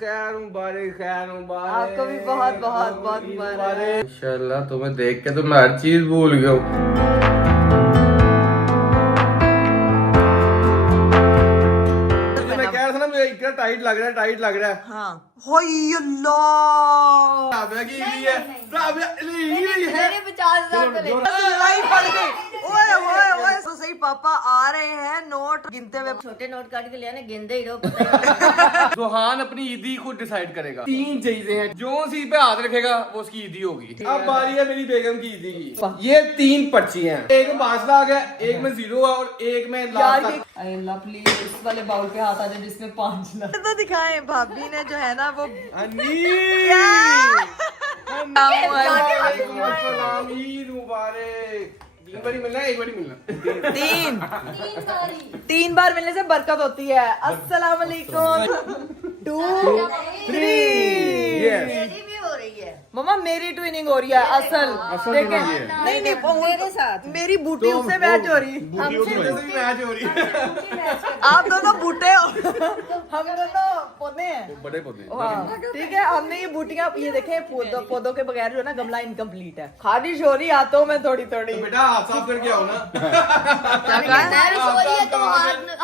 खैर मुबारक, खैर मुबारक। आपको भी बहुत बहुत बहुत मुबारक। इंशाल्लाह तुम्हें देख के तो मैं हर चीज भूल गया हूँ। मैं कह रहा था ना मुझे इतना टाइट लग रहा है, टाइट लग रहा है। हाँ होई अल्लाह राबिया की ईदी है, राबिया मेरे 50,000 तो ले लड़ाई पड़ गई। ओए ओए ओए तो सही पापा आ रहे हैं नोट गिनते हुए। छोटे नोट काट के लिया ना, गिनते ही रहो, पता ही नहीं। सुहान अपनी ईदी खुद डिसाइड करेगा। 3 चीजें हैं, जो सी पे हाथ रखेगा वो उसकी ईदी होगी। अब बारी है मेरी बेगम की ईदी की। ये 3 पर्ची हैं, एक में 5 लाख है, एक में 0 है और एक में लाख। अल्लाह प्लीज इस वाले बाउल पे हाथ आ जाए जिसमें 5 लाख तो दिखाएं। भाभी ने जो है ना वो ईद मुबारक। 3 बारी मिलना है, 1 बारी मिलना। 3 बार मिलने से बरकत होती है। अस्सलाम वालेकुम। 2 3 भी हो रही है मम्मा मेरी ट्विनिंग हो रही है असल लेकिन नहीं मेरे साथ मेरी बूटी उससे मैच हो रही है। मैच हो रही है। आप दोनों बूटे हो हम दोनों पौधे हैं, बड़े पौधे। हाँ ठीक है। हमने ये बूटियां ये देखे पौधों के बगैर जो है ना गमला इनकम्प्लीट है। खारिश हो रही हाथों में थोड़ी थोड़ी। बेटा हाथ साफ करके आओ ना। क्या कहा मैं भी सो रही है तो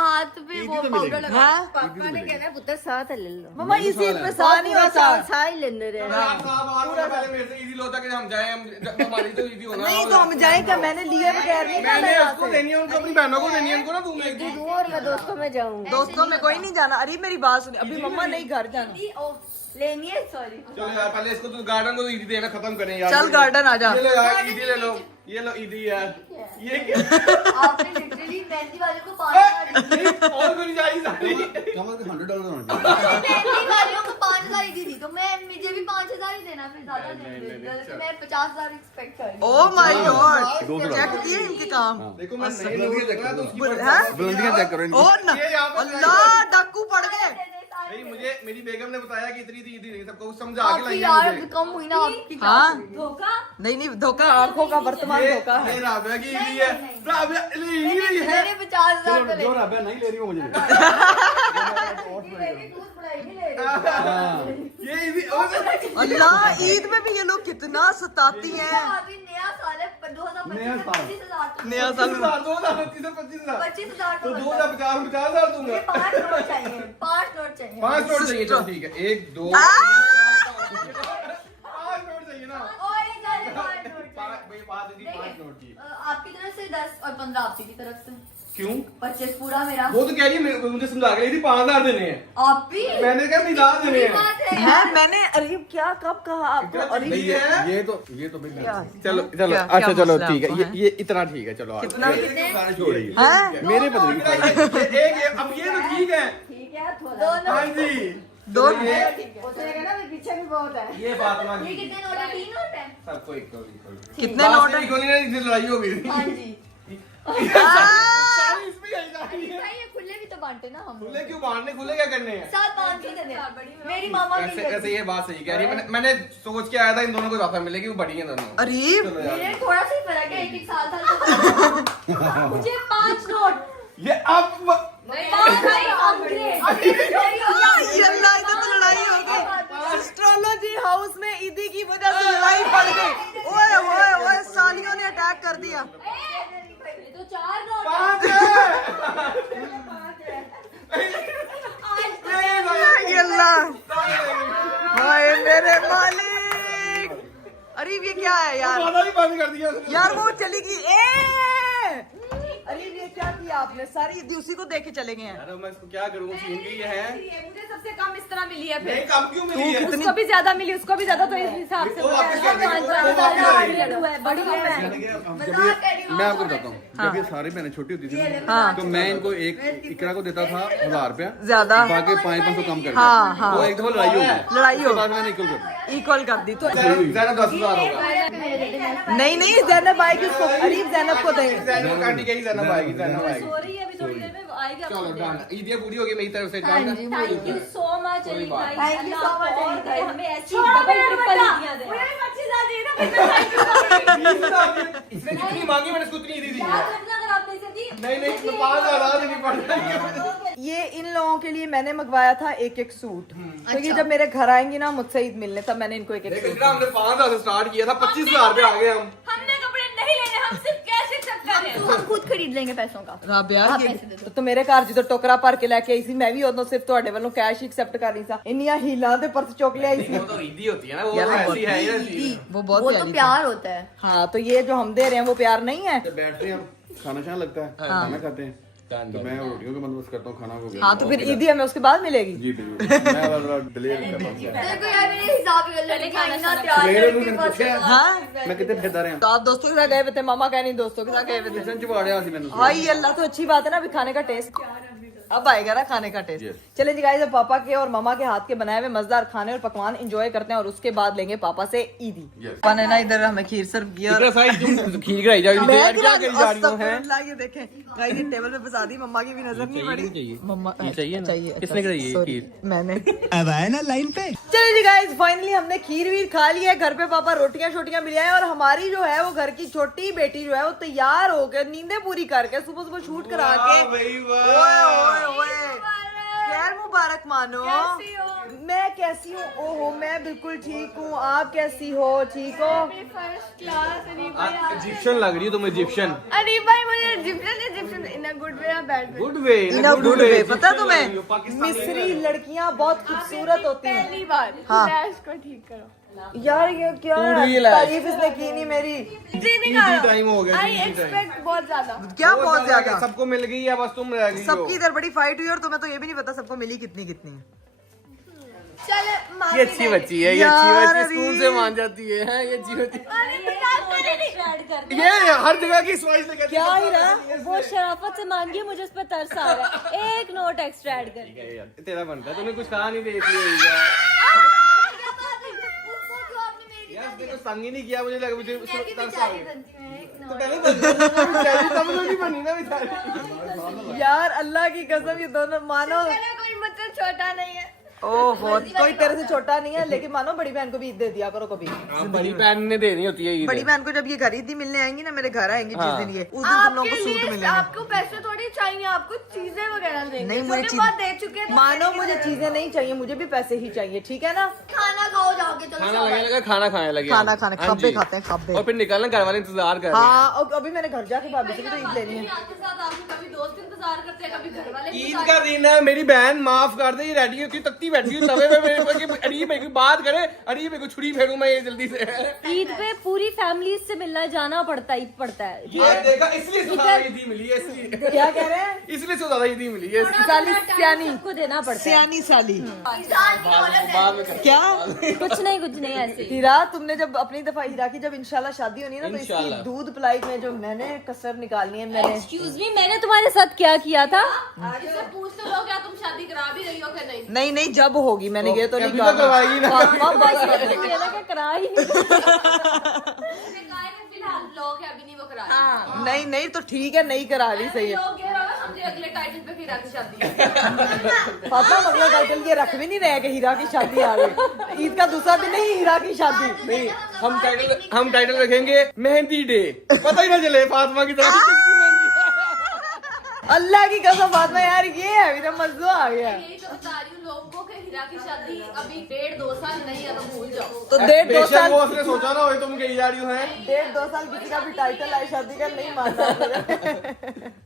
हाथ पे वो पाउडर लगा। हाँ? पापा ने कहना पुत्र साथ ले लो। मम्मा इसी पे सा नहीं होता। साथ ही लेने रहे। आप साहब और पहले मेरे से इजी होता कि हम जाएं, हमारी तो इजी होना। नहीं तो हम जाए क्या? मैंने लिए बगैर नहीं मैंने जाना उसको देनी है, उनको अपनी बहनों को देनी है, उनको ना तुम एक दीदी और मैं दोस्तों में जाऊंगी। दोस्तों में कोई नहीं जाना। अरे मेरी बात सुनिए, अभी मम्मा नहीं घर जाना। लेनी है, सॉरी। चलो यार पहले इसको तो गार्डन को ईदी देना खत्म करें यार। चल गार्डन आ जा। ये लो यार ईदी ले लो, ये लो ईदी यार। ये क्या आपने लिटरली मेहंदी वाले को 5,000 और कोई चाहिए सारी। मेहंदी वालों को 5,000 दी थी तो मैं मुझे भी 5,000 ही देना, फिर ज्यादा नहीं। मैं 50,000 एक्सपेक्ट कर रही हूँ। ओ माय गॉड चेक किए इनके काम। देखो मैं नहीं लूंगा तो उसकी बुलंदियां चेक करो। और ना अल्लाह डाकू पड़ गए। नहीं मुझे मेरी बेगम ने बताया कि इतनी ईदी नहीं, सबको समझा के आपकी लाई यार मुझे। कम हुई ना आपकी। हाँ धोखा नहीं नहीं धोखा आंखों का वर्तमान धोखा है। ये राबिया की ईदी है, राबिया ली है। मेरे 50,000 तो ले। जो राबिया नहीं ले रही हो मुझे। ये ईदी अल्लाह ईद में भी ये लोग कितना सताती हैं। अभी नया साल है 2025 नया साल 25,000 तो 2,50,000 दूंगा। 5 नोट चाहिए, 5 नोट चाहिए। 5 नोट चाहिए, चलो ठीक है। 1 2 आ! 5 नोट चाहिए ना। और ये सारे 5 नोट चाहिए। भाई बात हुई 5 नोट की। आपकी तरफ से 10 और 15 आपकी की तरफ से। क्यों? 25 पूरा मेरा। वो तो कह रही है मुझे समझा के रही थी 5,000 देने हैं। आप भी मैंने कहा मिला देने हैं। बात है है मैंने अरे क्या कब कहा आपको? अरे नहीं है। ये तो भाई चलो चलो क्या- अच्छा क्या चलो मसला ठीक है, आपको है? ये इतना ठीक है। चलो कितना? छोड़ रही है। हैं? मेरे पता नहीं एक अब ये तो ठीक है। ठीक है, दोनों हाँ जी दो उसने कहा ना पीछे भी बहुत है। ये बात ये मानी। कितने नोट है? 3 नोट है। सबको इक्वल कितने नोट है? इक्वल लड़ाई हो गई। हाँ जी। सारी इसमें आई जा रही है। ये खुले भी तो बांटे ना हम। खुले क्यों बांटने, खुले क्या करने हैं? 7-5 दे दे। मेरी मामा भी ऐसे ये बात सही कह रही है। मैंने सोच के आया था इन दोनों को ज्यादा मिलेगी, वो बड़ी हैं दोनों। अरे चलो यार। मेरे थोड़ा सा ही फर्क है, 1-1 साल था। मुझे 5 नोट। ये अब अल्लाह इधर तो लड़ाई हो गई। एस्ट्रोलॉजी हाउस में ईदी की वजह से लड़ाई पड़ गई। ओए ओए ओए सालियों ने अटैक कर दिया। तो 4 नोट। 5 ये अल्लाह हाय मेरे मालिक। अरे ये क्या है यार? ही बंद कर दिया उसने। यार वो चली गई। अरे ये क्या किया आपने? सारी ईदी उसी को देख के चले गए हैं। अरे मैं इसको क्या करूँ, सीन गई है। मुझे सबसे कम इस तरह मिली है। नहीं कम क्यों मिली है? उसको भी ज्यादा मिली, उसको भी ज्यादा, तो इस हिसाब से वो वापस कर देंगे, वो वापस कर देंगे। बड़ी है। मैं आपको बताता हूँ, जब ये सारी बहनें छोटी होती थी ना, हाँ। तो मैं इनको एक इकरा को देता था 1,000 रुपया, ज्यादा बाकी 500 कम कर हाँ, हाँ। तो एक दफा लड़ाई हो गई, लड़ाई हो उसके बाद मैंने इक्वल कर दिया। इक्वल कर दी तो ज़्यादा 10,000 होगा। नहीं जैनब आएगी उसको। अरीब जैनब को दे। जैनब काटी गई, जैनब आएगी, जैनब आएगी। सो रही है अभी, थोड़ी देर में आएगी। चलो डन, ईदियाँ पूरी हो गई मेरी तरफ से। Thank you so much Ali भाई। Thank you so much, Ali भाई। हमें ऐसी डबल ट्रिपल ईदियां दे। इसने जितनी मांगी मैंने उसको उतनी दी थी। याद रखना, अगर आपने इसे दी नहीं 5,000 नहीं पड़ ये इन लोगों के लिए मैंने मंगवाया था एक एक सूट, तो ये जब मेरे घर आएंगी ना मुझसे ईद मिलने, तब मैंने इनको एक एक सूट। हमने 5,000 से स्टार्ट किया था, 25,000 पे आ गए हम। हमने कपड़े नहीं लेने, हम सिर्फ कैश एक्सेप्ट कर रहे हैं। हम खुद खरीद लेंगे पैसों का। राबिया आप ये पैसे दे दो। तो मेरे घर जी तो टोकरा भर के लेके आई सी, मैं भी उਦੋਂ सिर्फ ਤੁਹਾਡੇ ਵੱਲੋਂ कैश ही एक्सेप्ट कर रही सा, इन्नियां हीलां ते पर्स चुक ले आई सी। वो तो ईदी होती है ना, वो ऐसी है ही ऐसी। वो बहुत वो तो प्यारी थी। प्यार होता है। हाँ, तो ये जो हम दे रहे हैं वो प्यार नहीं है। बैठते हैं हम, खाना शाना लगता है, खाना खाते हैं, तो मैं रोटियों का बंदोबस्त करता हूँ, खाना हो गया। हाँ, तो फिर ईदी हमें उसके बाद मिलेगी। जी बिल्कुल, मैं वाला डिलीवर करता हूँ। देखो यार मेरे हिसाब से लड़का इतना तैयार मेरे करके को बस पूछा हाँ, मैं कितने फिरदा रहा तो आप दोस्तों के साथ गए हुए थे, मामा कह नहीं दोस्तों के साथ गए हुए थे। किचन च वाड़िया सी मैंने। हाय अल्लाह, तो अच्छी बात है ना, अभी खाने का टेस्ट अब आएगा ना, खाने का टेस्ट। चले जी गाइस, अब पापा के और मामा के हाथ के बनाए हुए मजेदार खाने और पकवान एंजॉय करते हैं और उसके बाद लेंगे पापा से ईदी। पापा ने ना इधर हमें खीर सर्व किया और खीर कराई जा रही है, क्या करी जा रही हो हैं? ये देखें गाइस, ये टेबल पे फंसा दी, मम्मा की भी नजर नहीं पड़ी। मम्मा चाहिए ना? चाहिए। किसने कराई है Sorry, खीर? मैंने। अब आए ना लाइन पे। चलिए जी गाइस, फाइनली हमने खीर वीर खा लिया है, घर पे पापा रोटियां शोटियां मिल आए और हमारी जो है वो घर की छोटी बेटी जो है वो तैयार होकर नींदें पूरी करके सुबह सुबह शूट करा के, ओए ओए ओए, खैर मुबारक मानो। मैं कैसी हूँ? ओहो, मैं बिल्कुल ठीक हूँ, आप कैसी हो? ठीक हो? फर्स्ट क्लास इजिप्शियन लग रही है तुम, इजिप्शियन। अरे भाई मुझे Egyptian in a good way या bad way? Good way, in a good way. पता है तुम्हें, मिस्री लड़कियां बहुत खूबसूरत होती हैं। पहली बार हाँ। फ्लैश को ठीक करो। यार ये क्या तू है? real है। तारीफ इसने की नहीं मेरी। टाइम हो गया, आई एक्सपेक्ट बहुत ज्यादा। क्या बहुत ज्यादा? सबको मिल गई है, बस तुम रह गई हो। सबकी इधर बड़ी फाइट हुई और तुम्हें तो ये भी नहीं पता सबको मिली कितनी कितनी। चल ये अच्छी बच्ची है, ये अच्छी यार बच्ची अरे। स्कूल से मान जाती है, ये अच्छी बच्ची। ऐड कर दे। ये हर जगह की स्वाइस लेकर क्या ही रहा? वो शराफत से मांगी, मुझे उस पर तरस आ रहा है। एक नोट एक्स्ट्रा ऐड कर। तेरा बनता है, तूने कुछ कहा नहीं थे इसलिए यार, देखो संग ही नहीं किया, मुझे लगा मुझे उसको तरस आ गया। तो पहले बेचारी तब तो नहीं बनी ना बेचारी। यार अल्लाह की कसम, ये दोनों मानो। कोई मतलब छोटा नहीं है। ओहो, कोई तेरे से छोटा नहीं है, लेकिन मानो बड़ी बहन को भी ईद दे दिया करो कभी। बड़ी बहन ने देनी होती है ईद। बड़ी बहन को जब ये घर ईदी मिलने आएंगी ना, मेरे घर आएंगी जिस दिन, ये उस दिन तुम लोगों को सूट मिलेंगे। आपको पैसे थोड़ी चाहिए, आपको चीजें वगैरह देंगे। नहीं, मुझे छोटे चीज- बहुत दे चुके हैं। मानो मुझे चीजें नहीं चाहिए, मुझे भी पैसे ही चाहिए, ठीक है ना? खाना खाओ जाके, चलो खाना लगे लगा, खाना खाने लगे, खाना खाने हाँ खब्बे जी। खाते हैं, खब्बे। और फिर निकलना, घर वाले इंतजार कर रहे हैं। हाँ, और अभी मैंने घर जाके भाभी से भी तो ईद लेनी है। आपके साथ आपको कभी दोस्त इंतजार करते हैं, कभी घर वाले ईद का दिन है, मेरी बहन माफ कर दे, ये रेडी होती तकती बैठी है तवे पे मेरे को कि अड़ी पे कोई बात करे, अड़ी पे को छुरी फेंकूं मैं ये जल्दी से। ईद पे पूरी फैमिली से मिलना जाना पड़ता है ये देखा, इसलिए तो ज्यादा ईदी मिली है, इसलिए क्या कह रहे हैं? इसलिए तो ज्यादा ईदी मिली है। साली सियानी, सबको देना पड़ता है। सियानी साली। इंसान की औरत है। बाद में कर- क्या कुछ नहीं ऐसे ही। हीरा, तुमने जब अपनी दफा हीरा की जब इंशाल्लाह शादी होनी है ना, तो इसकी इंशाल्लाह। दूध पिलाई में जो मैंने कसर निकालनी है, मैंने एक्सक्यूज मी, मैंने तुम्हारे साथ क्या किया था? इससे पूछ तो लो, क्या तुम शादी करा भी रही हो कि नहीं? नहीं नहीं जब होगी, मैंने ये तो नहीं अभी तो करवाएगी ना। फातिमा, बस मुझे लगा करा ही नहीं। उसने कहा है कि फिलहाल लोग है, अभी नहीं वो करा रही। नहीं नहीं तो ठीक है, नहीं करा रही, सही है। लोग ये रहा ना, समझे अगले टाइटल पे फिर आके शादी है। फातिमा, अगला टाइटल ये रख भी नहीं रहे कि हीरा की शादी आ गई। ईद का दूसरा दिन नहीं, हीरा की शादी। नहीं, हम टाइटल रखेंगे मेहंदी डे, पता ही ना चले फातिमा की तरफ किसकी मेहंदी है। अल्लाह की कसम फातिमा, यार ये है मेरा मजा आ गया। यही तो बता रही हूँ लोगों को कि हीरा की शादी अभी 1.5-2 साल नहीं है, तो भूल जाओ। तो 1.5-2 बेशक साल, वो उसने सोचा ना, वही तुम कही जा रही हो हैं। 1.5-2 साल किसी का भी टाइटल आए शादी का, नहीं मानना।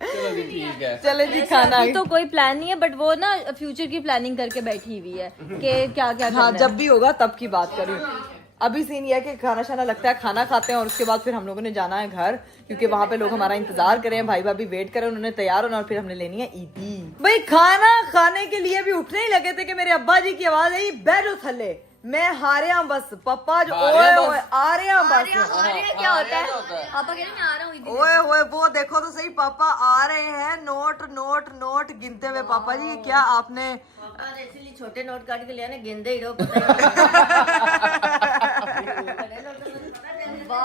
चलो जी, ठीक है। चले जी, खाना। अभी तो कोई प्लान नहीं है, बट वो ना फ्यूचर की प्लानिंग करके बैठी हुई है कि क्या क्या हाँ, जब भी होगा तब की बात करी। अभी सीन ये है कि खाना शाना लगता है, खाना खाते हैं और उसके बाद फिर हम लोगों ने जाना है घर, क्योंकि वहाँ पे लोग हमारा इंतजार कर रहे हैं, भाई भाभी वेट कर रहे हैं, उन्होंने तैयार होना और फिर हमने लेनी है ईदी। भाई खाना खाने के लिए भी उठने ही लगे थे कि मेरे अब्बा जी की आवाज आई, बैठो थल्ले, मैं हारे बस। पप्पा जो ओए ओए आ रहे हैं बस। क्या होता है? पापा कह रहे हैं मैं आ रहा हूँ ईद ओए ओए, वो देखो तो सही, पापा आ रहे हैं, नोट नोट नोट गिनते हुए। पापा जी क्या आपने इसीलिए छोटे नोट काट के लिया ना, गेंदे ही रहो।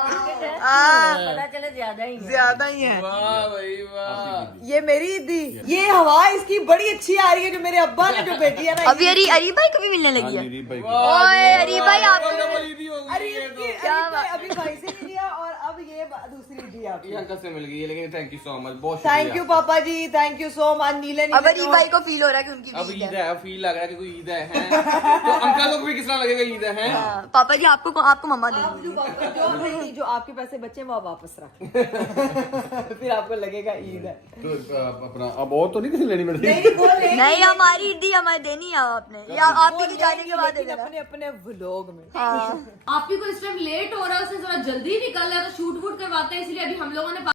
पता चले ज्यादा ही है। ज्यादा ही है। वाह भाई वाह। ये मेरी ईदी, ये हवा इसकी बड़ी अच्छी आ रही है कि मेरे अब्बा ने जो बेटी है ना, अभी अरी भाई कभी मिलने लगी है। वाह, ओए अरी भाई, आप डबल ईदी हो गई अरे ये इसकी तो। अभी भाई से नहीं लिया और अब ये ये दूसरी दी आपकी। ये अंकल से मिल गई है, लेकिन थैंक यू सो मच, बहुत थैंक यू पापा जी, थैंक यू सो मच। नीले अब ईद भाई को फील हो रहा है कि उनकी अब ईद ईद है। है, फील लग रहा है कि कोई ईद है तो अंकल को भी किस तरह लगेगा ईद है। हाँ, पापा जी आपको मम्मा आप देंगी। जो आपके पैसे बचे हैं वो आप वापस रखें फिर आपको लगेगा ईद है। तो अपना अब और तो नहीं किसी लेनी पड़ती। नहीं हमारी ईदी हमें देनी है आपने, या आपकी की जाने के बाद देना। अपने अपने व्लॉग में। हाँ आपकी को इस टाइम लेट हो रहा है, उससे थोड़ा जल्दी निकल रहा है, तो शूट वूट करवाते हैं, इसलिए अभी हम लोगों ने